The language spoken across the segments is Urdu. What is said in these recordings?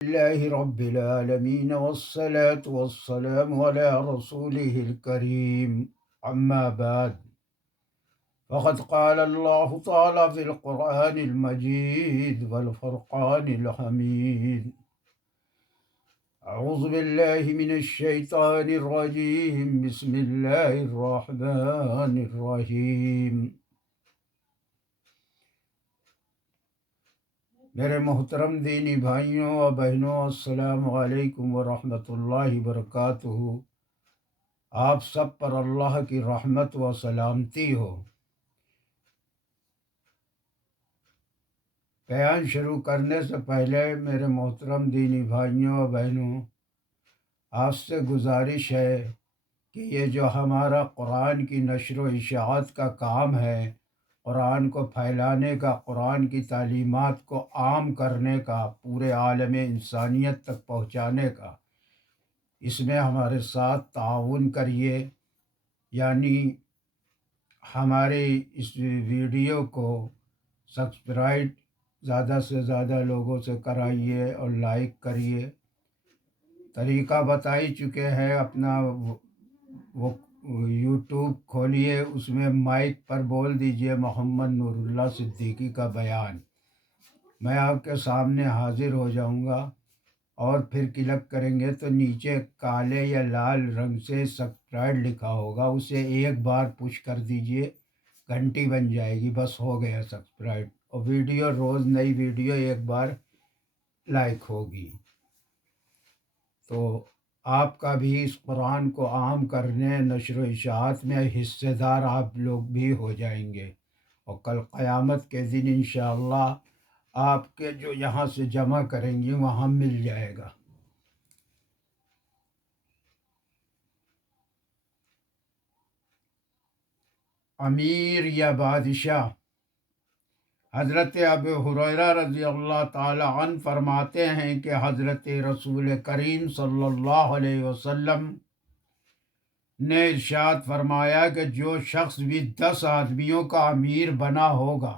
لله رب العالمين والصلاة والسلام على رسوله الكريم أما بعد فقد قال الله تعالى في القرآن المجيد والفرقان الحميد أعوذ بالله من الشيطان الرجيم بسم الله الرحمن الرحيم میرے محترم دینی بھائیوں اور بہنوں، السلام علیکم ورحمۃ اللہ وبرکاتہ۔ آپ سب پر اللہ کی رحمت و سلامتی ہو۔ بیان شروع کرنے سے پہلے میرے محترم دینی بھائیوں اور بہنوں، آپ سے گزارش ہے کہ یہ جو ہمارا قرآن کی نشر و اشاعت کا کام ہے، قرآن کو پھیلانے کا، قرآن کی تعلیمات کو عام کرنے کا، پورے عالم انسانیت تک پہنچانے کا، اس میں ہمارے ساتھ تعاون کریے، یعنی ہمارے اس ویڈیو کو سبسکرائب زیادہ سے زیادہ لوگوں سے کرائیے اور لائک کریے۔ طریقہ بتا ہی چکے ہیں، اپنا وہ یوٹیوب کھولیے، اس میں مائک پر بول دیجئے محمد نور اللہ صدیقی کا بیان، میں آپ کے سامنے حاضر ہو جاؤں گا، اور پھر کلک کریں گے تو نیچے کالے یا لال رنگ سے سبسکرائب لکھا ہوگا، اسے ایک بار پش کر دیجئے، گھنٹی بن جائے گی، بس ہو گیا سبسکرائب، اور ویڈیو روز نئی ویڈیو ایک بار لائک ہوگی۔ تو آپ کا بھی اس قرآن کو عام کرنے، نشر و اشاعت میں حصے دار آپ لوگ بھی ہو جائیں گے، اور کل قیامت کے دن انشاءاللہ آپ کے جو یہاں سے جمع کریں گے وہاں مل جائے گا۔ امیر یا بادشاہ، حضرت ابو ہریرہ رضی اللہ تعالی عنہ فرماتے ہیں کہ حضرت رسول کریم صلی اللہ علیہ وسلم نے ارشاد فرمایا کہ جو شخص بھی 10 آدمیوں کا امیر بنا ہوگا،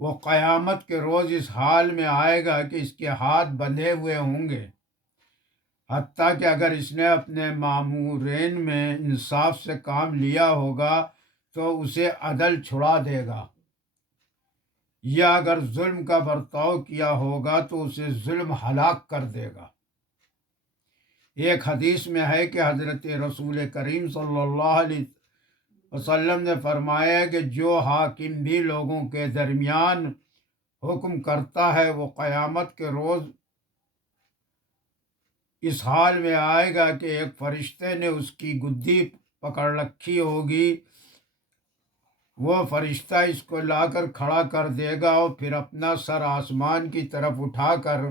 وہ قیامت کے روز اس حال میں آئے گا کہ اس کے ہاتھ بندھے ہوئے ہوں گے، حتیٰ کہ اگر اس نے اپنے مامورین میں انصاف سے کام لیا ہوگا تو اسے عدل چھڑا دے گا، یا اگر ظلم کا برتاؤ کیا ہوگا تو اسے ظلم ہلاک کر دے گا۔ ایک حدیث میں ہے کہ حضرت رسول کریم صلی اللہ علیہ وسلم نے فرمایا کہ جو حاکم بھی لوگوں کے درمیان حکم کرتا ہے، وہ قیامت کے روز اس حال میں آئے گا کہ ایک فرشتے نے اس کی گدی پکڑ رکھی ہوگی، وہ فرشتہ اس کو لا کر کھڑا کر دے گا اور پھر اپنا سر آسمان کی طرف اٹھا کر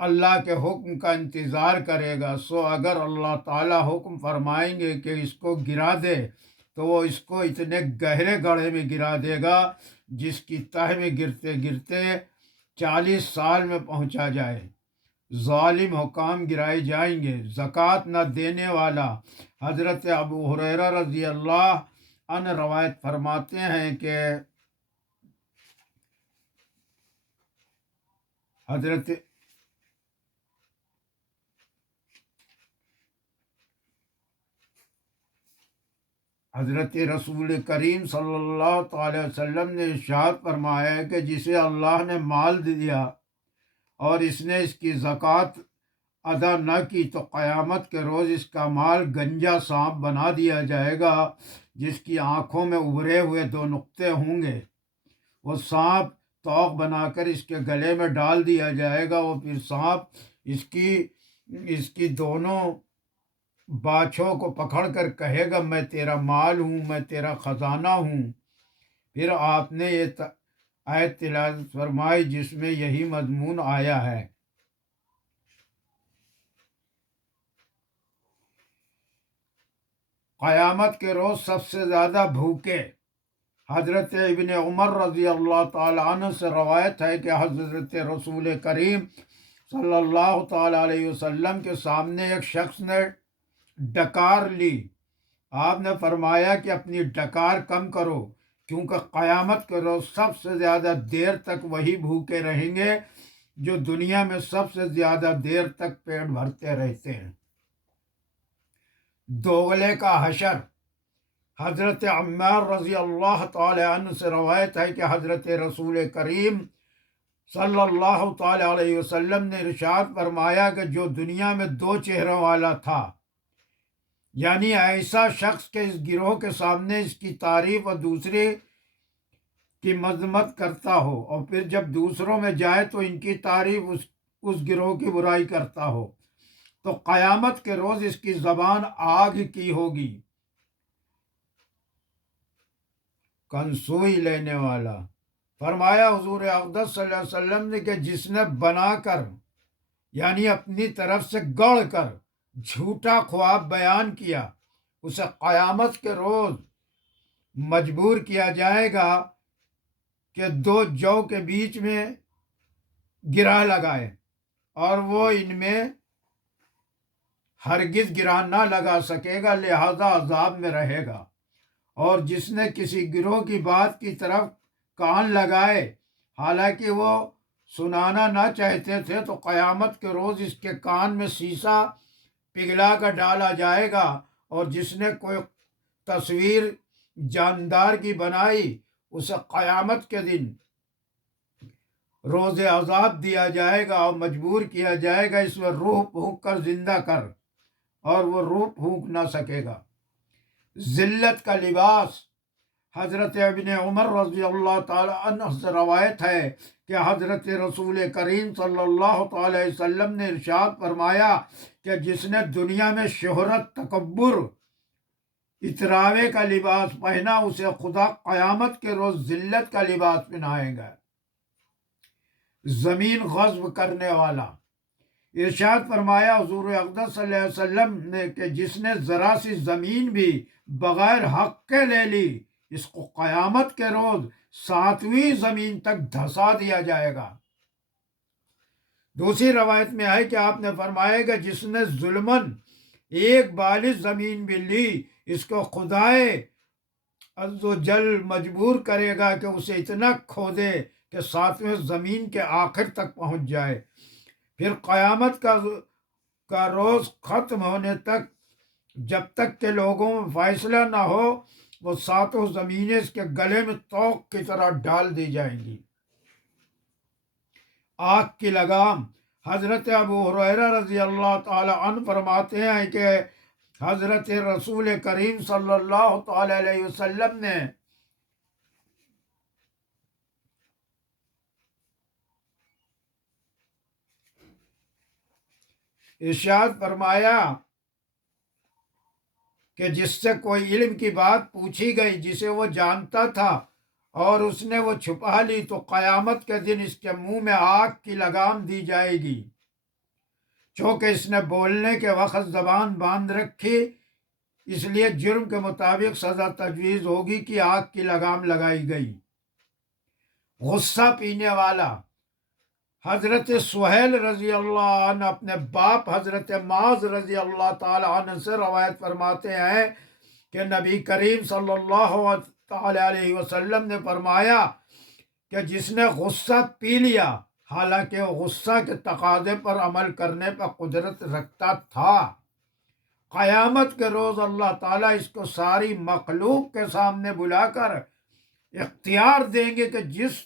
اللہ کے حکم کا انتظار کرے گا۔ سو اگر اللہ تعالیٰ حکم فرمائیں گے کہ اس کو گرا دے تو وہ اس کو اتنے گہرے گڑھے میں گرا دے گا جس کی تہ میں گرتے گرتے 40 سال میں پہنچا جائے۔ ظالم حکام گرائے جائیں گے۔ زکوٰۃ نہ دینے والا، حضرت ابو ہریرہ رضی اللہ عنہ روایت فرماتے ہیں کہ حضرت رسول کریم صلی اللہ تعالی وسلم نے ارشاد فرمایا ہے کہ جسے اللہ نے مال دیا اور اس نے اس کی زکوٰۃ ادا نہ کی تو قیامت کے روز اس کا مال گنجا سانپ بنا دیا جائے گا، جس کی آنکھوں میں ابھرے ہوئے 2 نقطے ہوں گے۔ وہ سانپ توق بنا کر اس کے گلے میں ڈال دیا جائے گا، اور پھر سانپ اس کی دونوں باچھوں کو پکڑ کر کہے گا میں تیرا مال ہوں، میں تیرا خزانہ ہوں۔ پھر آپ نے یہ آیت تلاوت فرمائی جس میں یہی مضمون آیا ہے۔ قیامت کے روز سب سے زیادہ بھوکے، حضرت ابن عمر رضی اللہ تعالی عنہ سے روایت ہے کہ حضرت رسول کریم صلی اللہ تعالی علیہ وسلم کے سامنے ایک شخص نے ڈکار لی۔ آپ نے فرمایا کہ اپنی ڈکار کم کرو، کیونکہ قیامت کے روز سب سے زیادہ دیر تک وہی بھوکے رہیں گے جو دنیا میں سب سے زیادہ دیر تک پیٹ بھرتے رہتے ہیں۔ دوغلے کا حشر۔ حضرت عمار رضی اللہ تعالی عنہ سے روایت ہے کہ حضرت رسول کریم صلی اللہ تعالی علیہ وسلم نے ارشاد فرمایا کہ جو دنیا میں دو چہروں والا تھا، یعنی ایسا شخص کے اس گروہ کے سامنے اس کی تعریف اور دوسرے کی مذمت کرتا ہو، اور پھر جب دوسروں میں جائے تو ان کی تعریف اس گروہ کی برائی کرتا ہو، تو قیامت کے روز اس کی زبان آگ کی ہوگی۔ کنسوئی لینے والا۔ فرمایا حضور اقدس صلی اللہ علیہ وسلم نے کہ جس نے بنا کر یعنی اپنی طرف سے گڑھ کر جھوٹا خواب بیان کیا، اسے قیامت کے روز مجبور کیا جائے گا کہ دو جو کے بیچ میں گرہ لگائے، اور وہ ان میں ہرگز گرہ نہ لگا سکے گا، لہذا عذاب میں رہے گا۔ اور جس نے کسی گروہ کی بات کی طرف کان لگائے حالانکہ وہ سنانا نہ چاہتے تھے، تو قیامت کے روز اس کے کان میں سیسا پگھلا کر ڈالا جائے گا۔ اور جس نے کوئی تصویر جاندار کی بنائی، اسے قیامت کے دن روز عذاب دیا جائے گا اور مجبور کیا جائے گا اس میں روح پھونک کر زندہ کر، اور وہ روح پھونک نہ سکے گا۔ ذلت کا لباس۔ حضرت ابن عمر رضی اللہ تعالی عنہ سے روایت ہے کہ حضرت رسول کریم صلی اللہ تعالی علیہ وسلم نے ارشاد فرمایا کہ جس نے دنیا میں شہرت، تکبر، اتراوے کا لباس پہنا، اسے خدا قیامت کے روز ذلت کا لباس پہنائے گا۔ زمین غصب کرنے والا۔ ارشاد فرمایا حضور اقدس صلی اللہ علیہ وسلم نے کہ جس نے ذرا سی زمین بھی بغیر حق کے لے لی، اس کو قیامت کے روز 7ویں زمین تک دھسا دیا جائے گا۔ دوسری روایت میں ہے کہ آپ نے فرمایا کہ جس نے ظلمن ایک بالش زمین بھی لی، اس کو خدائے عز و جل مجبور کرے گا کہ اسے اتنا کھودے کہ 7ویں زمین کے آخر تک پہنچ جائے۔ پھر قیامت کا روز ختم ہونے تک، جب تک کہ لوگوں میں فیصلہ نہ ہو، وہ 7 زمینیں اس کے گلے میں توق کی طرح ڈال دی جائیں گی۔ آگ کی لگام۔ حضرت ابو ہریرہ رضی اللہ تعالی عنہ فرماتے ہیں کہ حضرت رسول کریم صلی اللہ تعالی علیہ وسلم نے ارشاد فرمایا کہ جس سے کوئی علم کی بات پوچھی گئی جسے وہ جانتا تھا اور اس نے وہ چھپا لی، تو قیامت کے دن اس کے منہ میں آگ کی لگام دی جائے گی، چونکہ اس نے بولنے کے وقت زبان باندھ رکھی، اس لیے جرم کے مطابق سزا تجویز ہوگی کہ آگ کی لگام لگائی گئی۔ غصہ پینے والا۔ حضرت سہیل رضی اللہ عنہ اپنے باپ حضرت معاذ رضی اللہ تعالی عنہ سے روایت فرماتے ہیں کہ نبی کریم صلی اللہ تعالی علیہ وسلم نے فرمایا کہ جس نے غصہ پی لیا حالانکہ وہ غصہ کے تقاضے پر عمل کرنے پر قدرت رکھتا تھا، قیامت کے روز اللہ تعالیٰ اس کو ساری مخلوق کے سامنے بلا کر اختیار دیں گے کہ جس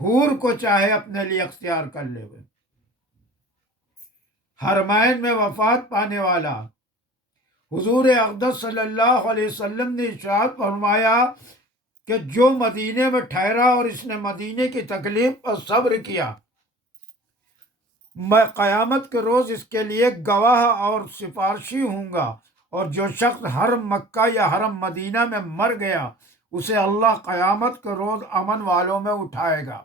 حور کو چاہے اپنے لیے اختیار کر لے۔ حرمین میں وفات پانے والا۔ حضور اقدس صلی اللہ علیہ وسلم نے ارشاد فرمایا کہ جو مدینے میں ٹھہرا اور اس نے مدینے کی تکلیف پر صبر کیا، میں قیامت کے روز اس کے لیے گواہ اور سفارشی ہوں گا، اور جو شخص حرم مکہ یا حرم مدینہ میں مر گیا اسے اللہ قیامت کے روز امن والوں میں اٹھائے گا۔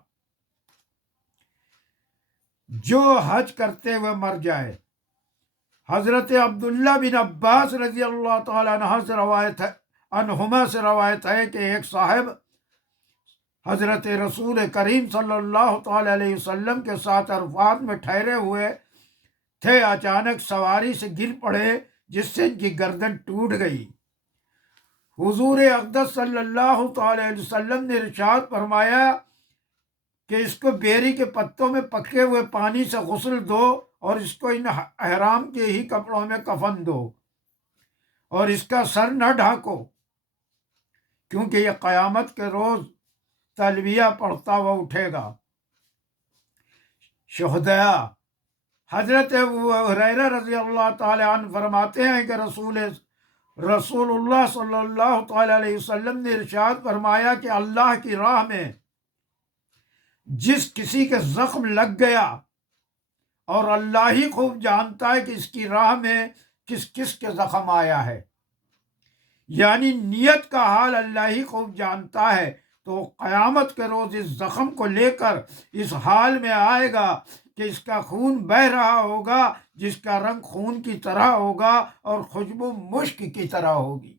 جو حج کرتے ہوئے مر جائے۔ حضرت عبداللہ بن عباس رضی اللہ تعالیٰ عنہما سے روایت ہے کہ ایک صاحب حضرت رسول کریم صلی اللہ تعالیٰ علیہ وسلم کے ساتھ عرفات میں ٹھہرے ہوئے تھے، اچانک سواری سے گر پڑے جس سے ان کی گردن ٹوٹ گئی۔ حضور اقدس صلی اللہ تعالی علیہ وسلم نے ارشاد فرمایا کہ اس کو بیری کے پتوں میں پکے ہوئے پانی سے غسل دو اور اس کو ان احرام کے ہی کپڑوں میں کفن دو اور اس کا سر نہ ڈھانکو، کیونکہ یہ قیامت کے روز تلبیہ پڑھتا ہوا اٹھے گا۔ شہداء حضرت ابو ہریرہ رضی اللہ تعالی عنہ فرماتے ہیں کہ رسول اللہ صلی اللہ تعالی علیہ وسلم نے ارشاد فرمایا کہ اللہ کی راہ میں جس کسی کے زخم لگ گیا، اور اللہ ہی خوب جانتا ہے کہ اس کی راہ میں کس کس کے زخم آیا ہے، یعنی نیت کا حال اللہ ہی خوب جانتا ہے، تو قیامت کے روز اس زخم کو لے کر اس حال میں آئے گا کہ اس کا خون بہہ رہا ہوگا، جس کا رنگ خون کی طرح ہوگا اور خوشبو مشک کی طرح ہوگی۔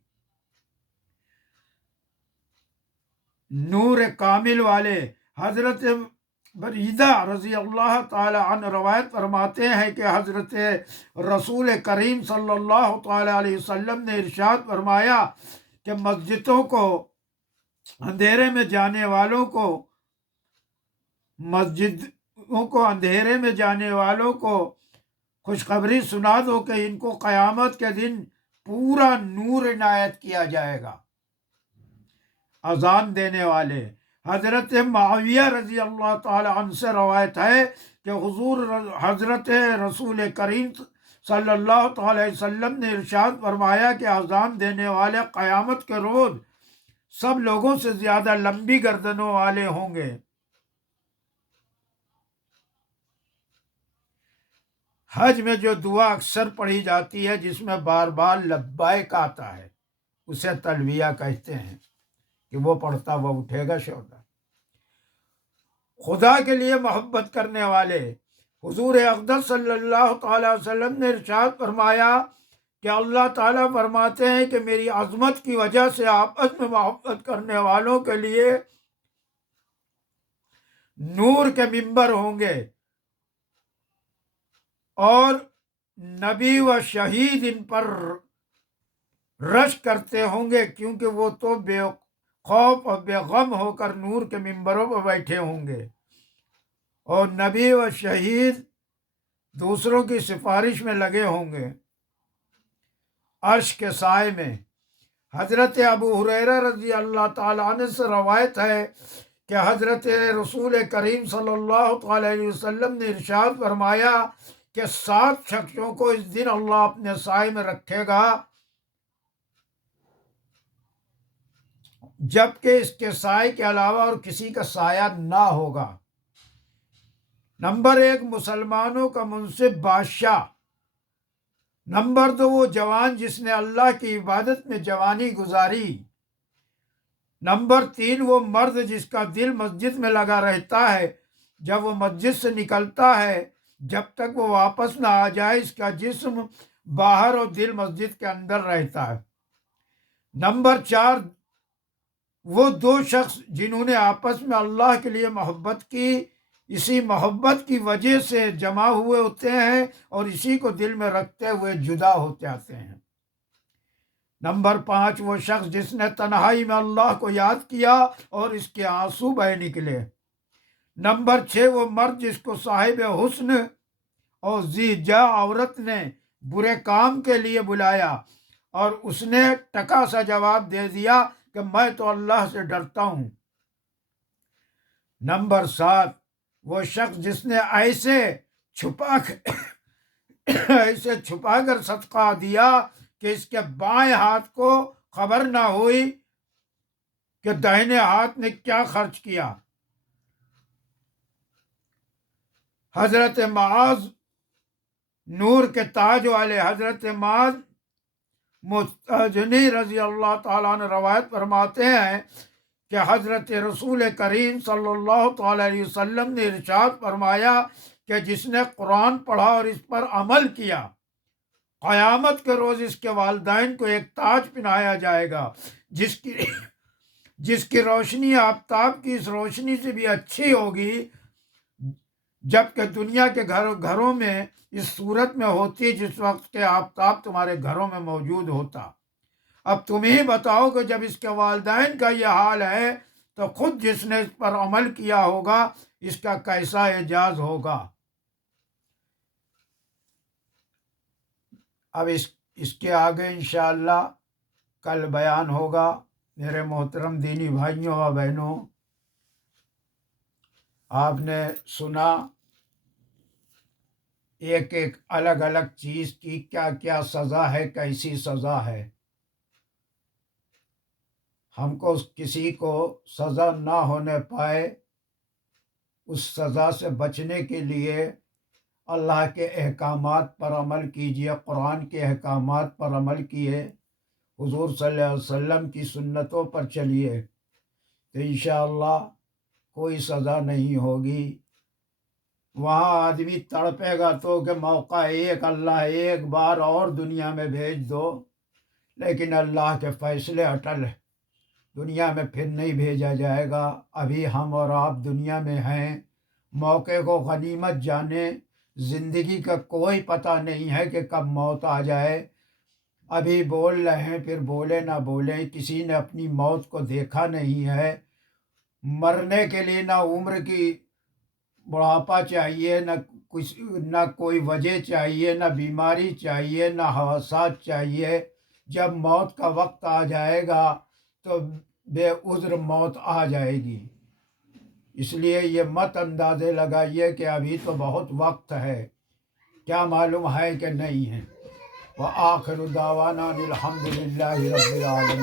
نور کامل والے حضرت بریدہ رضی اللہ تعالی عنہ روایت فرماتے ہیں کہ حضرت رسول کریم صلی اللہ تعالی علیہ وسلم نے ارشاد فرمایا کہ مسجدوں کو اندھیرے میں جانے والوں کو خوشخبری سنا دو کہ ان کو قیامت کے دن پورا نور عنایت کیا جائے گا۔ اذان دینے والے حضرت معاویہ رضی اللہ تعالی عنہ سے روایت ہے کہ حضرت رسول کریم صلی اللہ تعالی علیہ وسلم نے ارشاد فرمایا کہ اذان دینے والے قیامت کے روز سب لوگوں سے زیادہ لمبی گردنوں والے ہوں گے۔ حج میں جو دعا اکثر پڑھی جاتی ہے جس میں بار بار لبیک آتا ہے، اسے تلبیہ کہتے ہیں، کہ وہ پڑھتا وہ اٹھے گا شہدا۔ خدا کے لیے محبت کرنے والے حضور اقدس صلی اللہ تعالی وسلم نے ارشاد فرمایا کہ اللہ تعالیٰ فرماتے ہیں کہ میری عظمت کی وجہ سے آپس میں محبت کرنے والوں کے لیے نور کے ممبر ہوں گے، اور نبی و شہید ان پر رش کرتے ہوں گے، کیونکہ وہ تو بے خوف اور بے غم ہو کر نور کے ممبروں پر بیٹھے ہوں گے، اور نبی و شہید دوسروں کی سفارش میں لگے ہوں گے عرش کے سائے میں۔ حضرت ابو ہریرہ رضی اللہ تعالیٰ عنہ سے روایت ہے کہ حضرت رسول کریم صلی اللہ تعالی علیہ وسلم نے ارشاد فرمایا کہ 7 شخصوں کو اس دن اللہ اپنے سائے میں رکھے گا جبکہ اس کے سائے کے علاوہ اور کسی کا سایہ نہ ہوگا۔ نمبر 1 مسلمانوں کا منصف بادشاہ، نمبر 2 وہ جوان جس نے اللہ کی عبادت میں جوانی گزاری، نمبر 3 وہ مرد جس کا دل مسجد میں لگا رہتا ہے، جب وہ مسجد سے نکلتا ہے جب تک وہ واپس نہ آ جائے اس کا جسم باہر اور دل مسجد کے اندر رہتا ہے۔ نمبر 4 وہ 2 شخص جنہوں نے آپس میں اللہ کے لیے محبت کی، اسی محبت کی وجہ سے جمع ہوئے ہوتے ہیں اور اسی کو دل میں رکھتے ہوئے جدا ہوتے آتے ہیں۔ نمبر 5 وہ شخص جس نے تنہائی میں اللہ کو یاد کیا اور اس کے آنسو بہہ نکلے۔ نمبر 6 وہ مرد جس کو صاحب حسن اور ذی جاہ عورت نے برے کام کے لیے بلایا اور اس نے ٹکا سا جواب دے دیا کہ میں تو اللہ سے ڈرتا ہوں۔ نمبر 7 وہ شخص جس نے ایسے چھپا کر صدقہ دیا کہ اس کے بائیں ہاتھ کو خبر نہ ہوئی کہ داہنے ہاتھ نے کیا خرچ کیا۔ حضرت معاذ نور کے تاج والے حضرت معاذ مستجنی رضی اللہ تعالیٰ عنہ روایت فرماتے ہیں کہ حضرت رسول کریم صلی اللہ تعالیٰ علیہ وسلم نے ارشاد فرمایا کہ جس نے قرآن پڑھا اور اس پر عمل کیا، قیامت کے روز اس کے والدین کو ایک تاج پہنایا جائے گا جس کی روشنی آفتاب کی اس روشنی سے بھی اچھی ہوگی، جبکہ دنیا کے گھروں میں اس صورت میں ہوتی جس وقت کے آفتاب تمہارے گھروں میں موجود ہوتا۔ اب تم ہی بتاؤ کہ جب اس کے والدین کا یہ حال ہے تو خود جس نے اس پر عمل کیا ہوگا اس کا کیسا اعجاز ہوگا۔ اب اس کے آگے انشاءاللہ کل بیان ہوگا۔ میرے محترم دینی بھائیوں و بہنوں، آپ نے سنا ایک ایک الگ الگ چیز کی کیا کیا سزا ہے، کیسی سزا ہے۔ ہم کو کسی کو سزا نہ ہونے پائے اس سزا سے بچنے کے لیے اللہ کے احکامات پر عمل کیجیے، قرآن کے احکامات پر عمل کیے، حضور صلی اللہ علیہ وسلم کی سنتوں پر چلیے تو انشاءاللہ کوئی سزا نہیں ہوگی۔ وہاں آدمی تڑپے گا تو کہ موقع اللہ ایک بار اور دنیا میں بھیج دو، لیکن اللہ کے فیصلے اٹل ہیں، دنیا میں پھر نہیں بھیجا جائے گا۔ ابھی ہم اور آپ دنیا میں ہیں، موقع کو غنیمت جانیں۔ زندگی کا کوئی پتہ نہیں ہے کہ کب موت آ جائے۔ ابھی بول رہے ہیں پھر بولے نہ بولیں، کسی نے اپنی موت کو دیکھا نہیں ہے۔ مرنے کے لیے نہ عمر کی بڑھاپا چاہیے، نہ کوئی وجہ چاہیے، نہ بیماری چاہیے، نہ حواسات چاہیے۔ جب موت کا وقت آ جائے گا تو بے عذر موت آ جائے گی۔ اس لیے یہ مت اندازے لگائیے کہ ابھی تو بہت وقت ہے، کیا معلوم ہے کہ نہیں ہے۔ وآخر دعوانا الحمد للہ رب العالمین۔